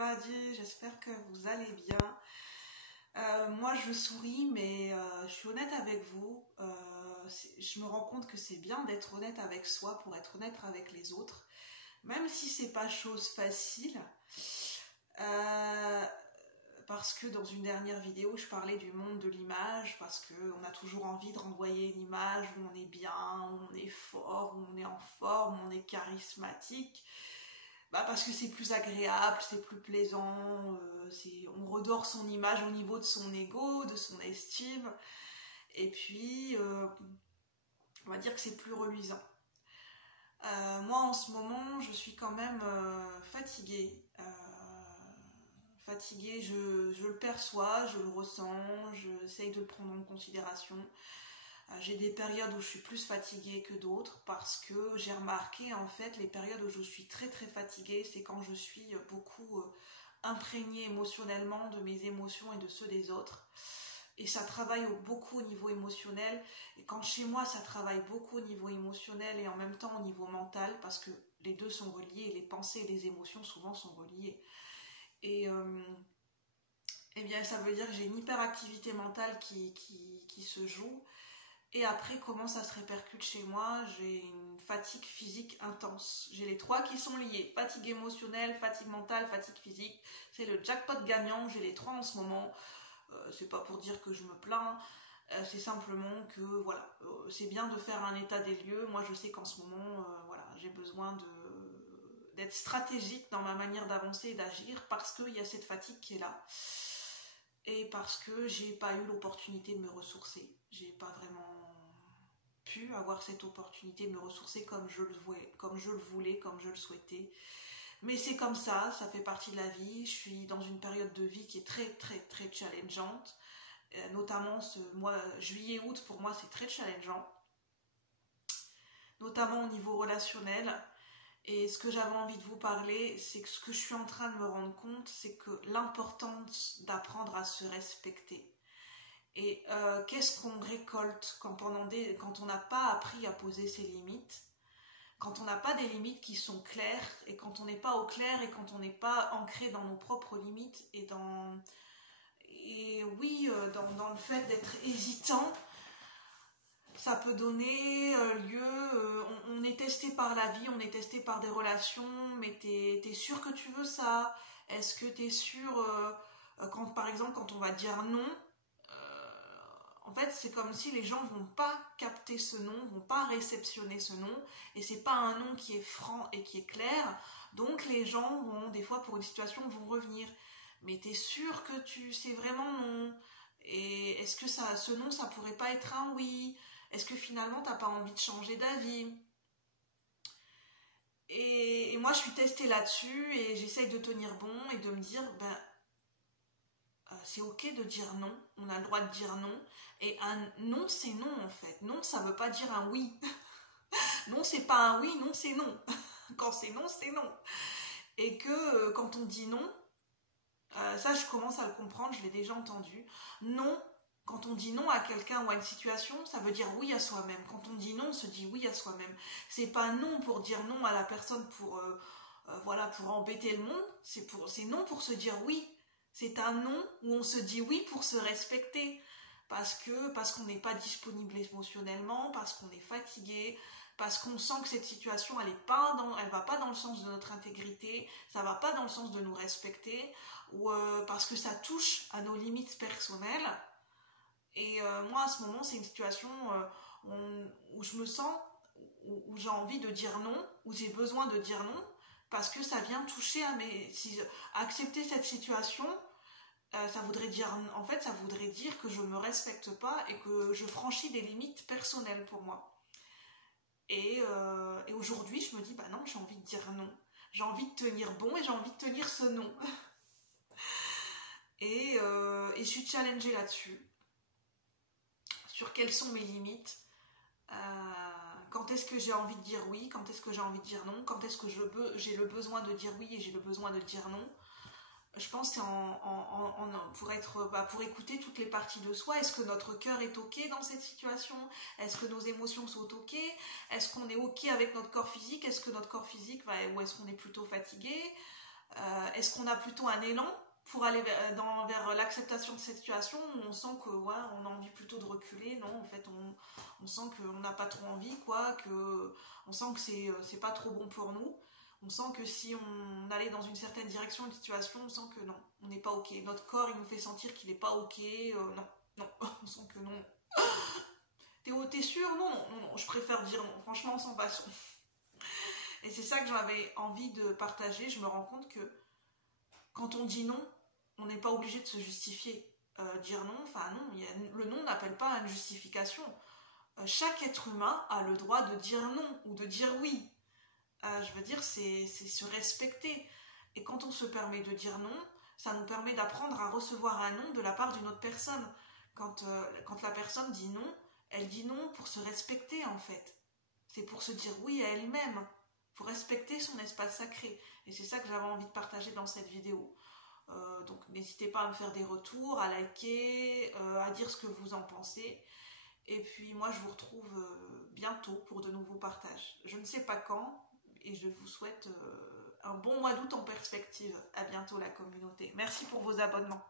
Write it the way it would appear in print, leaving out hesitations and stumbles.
everybody, j'espère que vous allez bien. Moi je souris mais je suis honnête avec vous. Je me rends compte que c'est bien d'être honnête avec soi pour être honnête avec les autres. Même si c'est pas chose facile. Parce que dans une dernière vidéo je parlais du monde de l'image, parce qu'on a toujours envie de renvoyer une image où on est bien, où on est fort, où on est en forme, où on est charismatique. Parce que c'est plus agréable, c'est plus plaisant, on redore son image au niveau de son ego, de son estime, et puis on va dire que c'est plus reluisant. Moi en ce moment je suis quand même fatiguée, je le perçois, je le ressens, j'essaye de le prendre en considération. J'ai des périodes où je suis plus fatiguée que d'autres parce que j'ai remarqué en fait les périodes où je suis très très fatiguée, c'est quand je suis beaucoup imprégnée émotionnellement de mes émotions et de ceux des autres. Et ça travaille beaucoup au niveau émotionnel. Et quand chez moi ça travaille beaucoup au niveau émotionnel et en même temps au niveau mental, parce que les deux sont reliés, les pensées et les émotions souvent sont reliées. Et eh bien ça veut dire que j'ai une hyperactivité mentale qui se joue. Et après, comment ça se répercute chez moi? J'ai une fatigue physique intense. J'ai les trois qui sont liés. Fatigue émotionnelle, fatigue mentale, fatigue physique. C'est le jackpot gagnant. J'ai les trois en ce moment. C'est pas pour dire que je me plains. C'est simplement que, voilà, c'est bien de faire un état des lieux. Moi, je sais qu'en ce moment, voilà, j'ai besoin d'être stratégique dans ma manière d'avancer et d'agir parce qu'il y a cette fatigue qui est là. Et parce que j'ai pas eu l'opportunité de me ressourcer. J'ai pas vraiment pu avoir cette opportunité de me ressourcer comme je le voulais, comme je le souhaitais. Mais c'est comme ça fait partie de la vie. Je suis dans une période de vie qui est très très très challengeante. Notamment ce mois juillet-août, pour moi c'est très challengeant. Notamment au niveau relationnel. Et ce que j'avais envie de vous parler, c'est que ce que je suis en train de me rendre compte, c'est que l'importance d'apprendre à se respecter. Et qu'est-ce qu'on récolte quand on n'a pas appris à poser ses limites, quand on n'a pas des limites qui sont claires, et quand on n'est pas au clair, et quand on n'est pas ancré dans nos propres limites, dans le fait d'être hésitant. Ça peut donner lieu, on est testé par la vie, on est testé par des relations, mais t'es sûr que tu veux ça? Est-ce que t'es sûr, par exemple, quand on va dire non, en fait, c'est comme si les gens vont pas capter ce non, vont pas réceptionner ce non, et c'est pas un non qui est franc et qui est clair, donc les gens vont, des fois, pour une situation, vont revenir. Mais t'es sûr que c'est vraiment non? Et est-ce que ce non, ça pourrait pas être un oui? Est-ce que finalement, t'as pas envie de changer d'avis? Et moi, je suis testée là-dessus et j'essaye de tenir bon et de me dire, c'est ok de dire non, on a le droit de dire non. Et un non, c'est non en fait. Non, ça veut pas dire un oui. Non, c'est pas un oui, non, c'est non. Quand c'est non, c'est non. Et que quand on dit non, ça je commence à le comprendre, je l'ai déjà entendu. Non, quand on dit non à quelqu'un ou à une situation, ça veut dire oui à soi-même. Quand on dit non, on se dit oui à soi-même. C'est pas non pour dire non à la personne pour embêter le monde, c'est non pour se dire oui. C'est un non où on se dit oui pour se respecter. Parce qu'on n'est pas disponible émotionnellement, parce qu'on est fatigué, parce qu'on sent que cette situation elle va pas dans le sens de notre intégrité, ça va pas dans le sens de nous respecter, ou parce que ça touche à nos limites personnelles. Et moi à ce moment c'est une situation où je me sens, où j'ai envie de dire non, où j'ai besoin de dire non, parce que ça vient toucher accepter cette situation. Ça voudrait dire que je me respecte pas et que je franchis des limites personnelles pour moi. Et aujourd'hui, je me dis, non, j'ai envie de dire non. J'ai envie de tenir bon et j'ai envie de tenir ce non. Et je suis challengée là-dessus. Sur quelles sont mes limites. Quand est-ce que j'ai envie de dire oui, quand est-ce que j'ai envie de dire non, quand est-ce que j'ai le besoin de dire oui et j'ai le besoin de dire non. Je pense que c'est pour écouter toutes les parties de soi. Est-ce que notre cœur est ok dans cette situation? Est-ce que nos émotions sont ok? Est-ce qu'on est ok avec notre corps physique? Est-ce que notre corps physique ou est-ce qu'on est plutôt fatigué? Est-ce qu'on a plutôt un élan pour aller vers l'acceptation de cette situation, où on sent que ouais, on a envie plutôt de reculer? Non, en fait, on sent qu'on n'a pas trop envie, quoi, on sent que c'est pas trop bon pour nous. On sent que si on allait dans une certaine direction, une situation, on sent que non, on n'est pas ok. Notre corps, il nous fait sentir qu'il n'est pas ok. Non, non, on sent que non. T'es sûr? Non, non, non, je préfère dire non, franchement, sans passion. Et c'est ça que j'avais envie de partager. Je me rends compte que quand on dit non, on n'est pas obligé de se justifier. Dire non, enfin non, le non n'appelle pas à une justification. Chaque être humain a le droit de dire non ou de dire oui. Je veux dire, c'est se respecter. Et quand on se permet de dire non, ça nous permet d'apprendre à recevoir un non de la part d'une autre personne. Quand la personne dit non, elle dit non pour se respecter en fait. C'est pour se dire oui à elle-même, pour respecter son espace sacré. Et c'est ça que j'avais envie de partager dans cette vidéo. Donc n'hésitez pas à me faire des retours, à liker, à dire ce que vous en pensez. Et puis moi je vous retrouve bientôt pour de nouveaux partages. Je ne sais pas quand, et je vous souhaite un bon mois d'août en perspective. À bientôt la communauté. Merci pour vos abonnements.